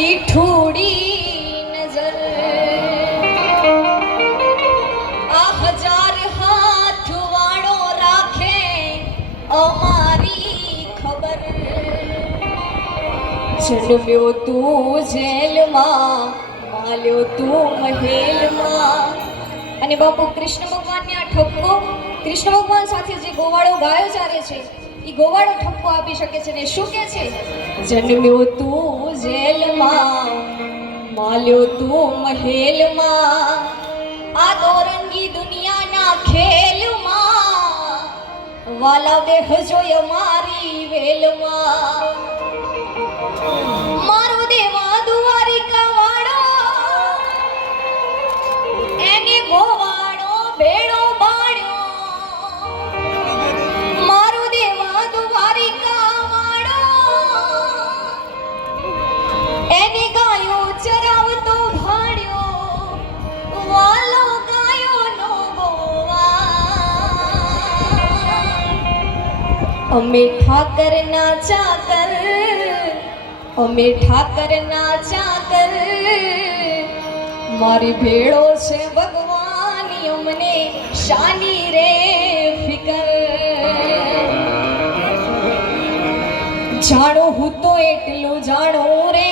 તારી નજર. આ હજાર હાથ વાળો રાખે અમારી ખબર. જન્મ્યો તું જેલમાં, માલ્યો તું મહેલમાં. અને બાપુ, કૃષ્ણ ભગવાનને આ ઠપકો, કૃષ્ણ ભગવાન સાથે જે ગોવાળો ગાયો ચારે છે એ ગોવાળો ઠપકો આપી શકે છે ને શું કહે છે? જન્મ્યો તું જેલમાં, માલ્યો તું મહેલમાં. આ દોરંગી દુનિયાના ખેલમાં, વાલા બે હજોય મારી વેલમાં. અમે ઠાકરના ચાકર, અમે ઠાકરના ચાકર. મારી ભેળો છે ભગવાન અમને શાની રે ફિકર. જાણો હું તો એટલું જાણો રે